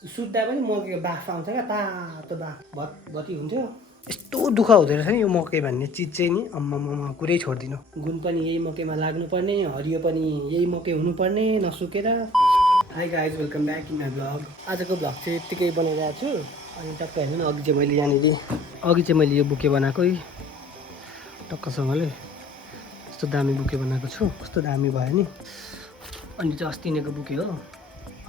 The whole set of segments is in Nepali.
सुत्दा पनि मकैको बाफ आउँछ क्या, तातो बाफ भत्ती हुन्थ्यो। यस्तो दुःख हुँदो रहेछ नि यो मकै भन्ने चिज चाहिँ नि, अम्मा कुरै छोडिदिनु। गुण पनि यही मकैमा लाग्नुपर्ने, हरियो पनि यही मकै हुनुपर्ने नसुकेर। Hi guys, welcome back in my blog. आजको ब्लग चाहिँ यत्तिकै बनाइरहेको छु। अनि टक्क हेर्नु न, अघि चाहिँ मैले यो बुके बनाएको है टक्कसँगले। कस्तो दामी बुके बनाएको छु, कस्तो दामी भयो नि। अनि चाहिँ अस्ति नैको बुके हो।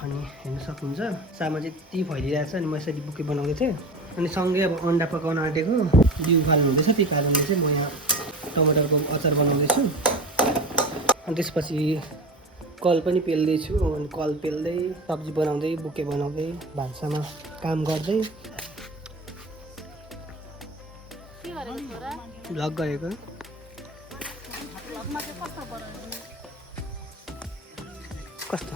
अनि हेर्न सक्नुहुन्छ सामा चाहिँ यति फैलिरहेको छ। अनि म यसरी बुके बनाउँदै थिएँ। अनि सँगै अब अन्डा पकाउन आँटेको बिउ फाल्नु हुँदैछ। त्यही कारणले चाहिँ म यहाँ टमाटरको अचार बनाउँदैछु। अनि त्यसपछि कल पनि पेल्दैछु। अनि कल पेल्दै सब्जी बनाउँदै बुके बनाउँदै भान्सामा काम गर्दै भ्लग गरेको। कस्तो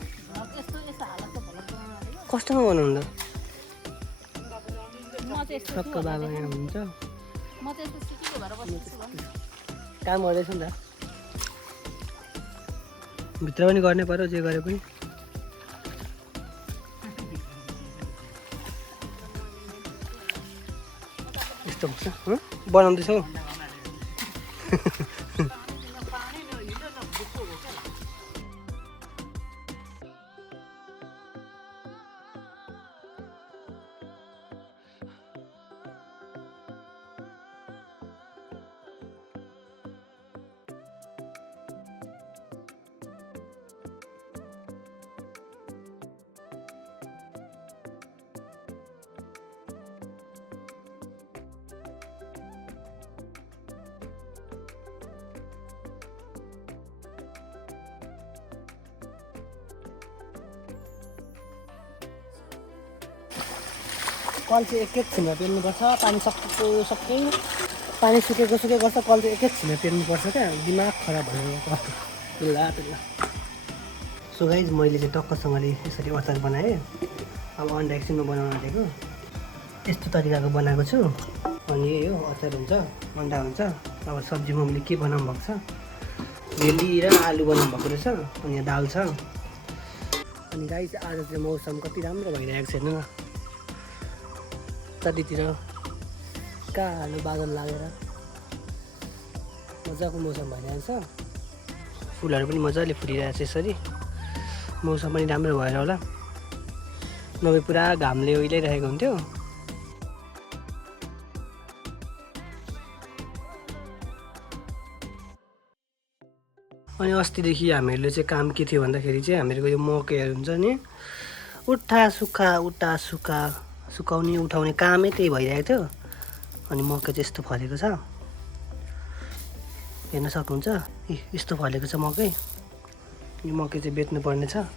कस्तोमा बनाउँदा टक्क बाबा यहाँ हुन्छ, काम गर्दैछ नि त। भित्र पनि गर्नै पर्यो जे गरे पनि। यस्तो हुन्छ बनाउँदैछौ। कल चाहिँ एकैछिनमा पेल्नुपर्छ। पानी सबै पानी सुकेको गर्छ। कल चाहिँ एकैछिनमा पेल्नुपर्छ क्या, दिमाग खराब भयो पेल्ला। सो गाइज, मैले चाहिँ टक्कसँगले यसरी अचार बनाएँ। अब अन्डा एकछिनमा बनाउन आँटेको यस्तो तरिकाको बनाएको छु। अनि यही हो, अचार हुन्छ, अन्डा हुन्छ। अब सब्जीमा मैले के बनाउनु भएको छ, भेन्डी र आलु बनाउनु भएको रहेछ। अनि यहाँ दाल छ। अनि गाइज, आज चाहिँ मौसम कति राम्रो भइरहेको छ हेर्नु न। नदीतिर कालो बादल लागेर मजाको मौसम भइरहेको छ। फुलहरू पनि मजाले फुलिरहेको छ। यसरी मौसम पनि राम्रो भएर होला, नभए पुरा घामले ओइलाइरहेको हुन्थ्यो। अनि अस्तिदेखि हामीहरूले चाहिँ काम के थियो भन्दाखेरि चाहिँ हामीहरूको यो मकैहरू हुन्छ नि, सुकाउने उठाउने कामै त्यही भइरहेको थियो। अनि मकै चाहिँ यस्तो फलेको छ, हेर्न सक्नुहुन्छ। यस्तो फलेको छ मकै। यो मकै चाहिँ बेच्नुपर्ने छ।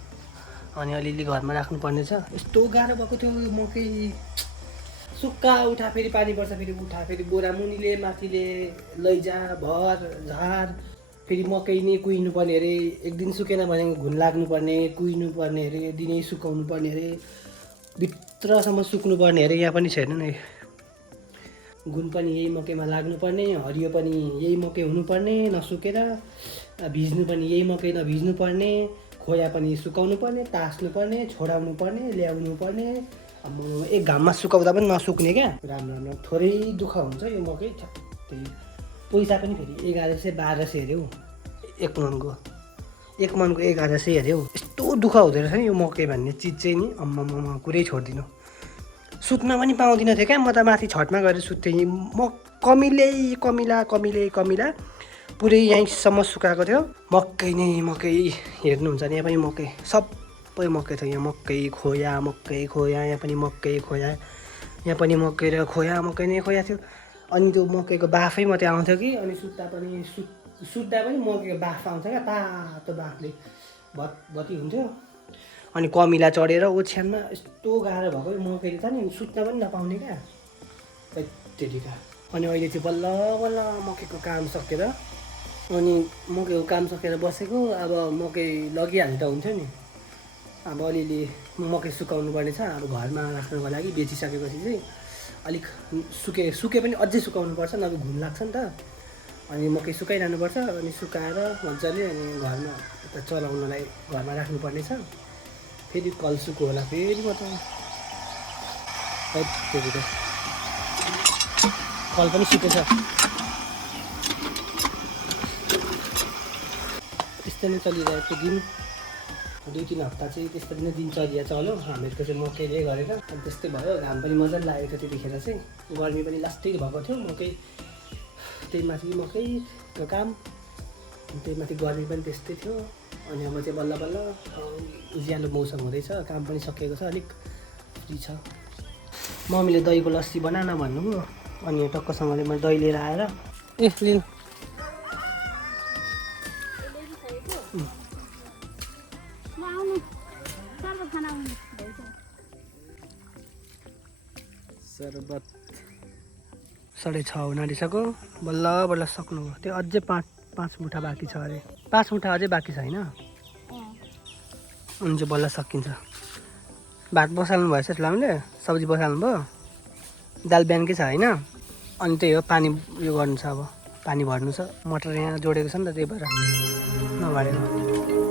अनि अलिअलि घरमा राख्नुपर्ने छ। यस्तो गाह्रो भएको थियो यो मकै सुक्खा उठा, फेरि पानी पर्छ, फेरि उठा, फेरि बोरा मुनिले माथिले लैजा भर झार। फेरि मकै नै कुहिनु पर्ने अरे, एक दिन सुकेन भने घुन लाग्नुपर्ने, कुहिनु पर्ने अरे, दिनै सुकाउनु पर्ने अरे, भित्रसम्म सुक्नुपर्ने अरे। यहाँ पनि छैन नि, गुण पनि यही मकैमा लाग्नुपर्ने, हरियो पनि यही मकै हुनुपर्ने नसुकेर, भिज्नु पनि यही मकै नभिज्नु पर्ने, खोया पनि सुकाउनु पर्ने, तास्नु पर्ने, छोडाउनु पर्ने, ल्याउनु पर्ने। अब एक घाममा सुकाउँदा पनि नसुक्ने क्या। राम्रो थोरै दुःख हुन्छ यो मकै। त्यही पैसा पनि फेरि 1100-1200 अरे हौ एक मनको 1100 अरे हौ। यस्तो दुःख हुँदो रहेछ नि यो मकै भन्ने चिज चाहिँ नि, अम्मा कुरै छोडिदिनु। सुत्न पनि पाउँदिनँ थियो क्या। म त माथि छतमा गएर सुत्थेँ। म कमिला पुरै यहीँसम्म सुकाएको थियो। मकै नै मकै, हेर्नुहुन्छ नि यहाँ पनि मकै, सबै मकै थियो। यहाँ मकै खोया, यहाँ पनि मकै खोया, यहाँ पनि मकै र खोया, मकै नै खोया थियो। अनि त्यो मकैको बाफै मात्रै आउँथ्यो कि। अनि सुत्दा पनि मकैको बाफ आउँछ क्या, तातो बाफले भत्ती हुन्थ्यो। अनि कमिला चढेर ओछ्यानमा यस्तो गाह्रो भएको मकैले त नि सुत्न पनि नपाउने क्या त्यतिका। अनि अहिले चाहिँ बल्ल मकैको काम सकेर, अनि मकैको काम सकेर बसेको। अब मकै लगिहाल्दा हुन्थ्यो नि। अब अलिअलि मकै सुकाउनु पर्ने छ। अब घरमा राख्नको लागि बेचिसकेपछि चाहिँ अलिक सुके पनि अझै सुकाउनु पर्छ, नभए घुन लाग्छ नि त। अनि मकै सुकाइरहनुपर्छ। अनि सुकाएर मजाले अनि घरमा यता चलाउनलाई घरमा राख्नुपर्ने छ। फेरि कल सुको होला, फेरि म त त्यति त कल पनि सुकेछ। त्यस्तै नै चलिरहेको दिन 2-3 हप्ता चाहिँ त्यस्तरी नै दिन चलिया चल्यो हामीहरूको चाहिँ मकैले गरेर। अनि त्यस्तै भयो, घाम पनि मजाले लागेको थियो त्यतिखेर चाहिँ, गर्मी पनि लास्टै भएको थियो। मकै त्यही माथि मकैको काम, त्यही माथि गर्मी पनि त्यस्तै थियो। अनि अब चाहिँ बल्ल बल्ल उज्यालो मौसम हुँदैछ, काम पनि सकिएको छ, अलिक फ्री छ। मम्मीले दहीको लस्सी बनान भन्नुभयो, अनि टक्कसँगले मैले दही लिएर आएर लिनु शरबत 6:30 हुन आँटिसक्यो, बल्ल बल्ल सक्नुभयो। त्यो अझै 5 मुठा बाँकी छ अरे, 5 मुठा अझै बाँकी छ होइन? अनि चाहिँ बल्ल सकिन्छ। भात बसाल्नु भएछ ठुलामले, सब्जी बसाल्नु भयो, दाल बिहानकै छ होइन? अनि त्यही हो, पानी यो गर्नु छ, अब पानी भर्नु छ। मटर यहाँ जोडेको छ नि त, त्यही भएर नभरेको।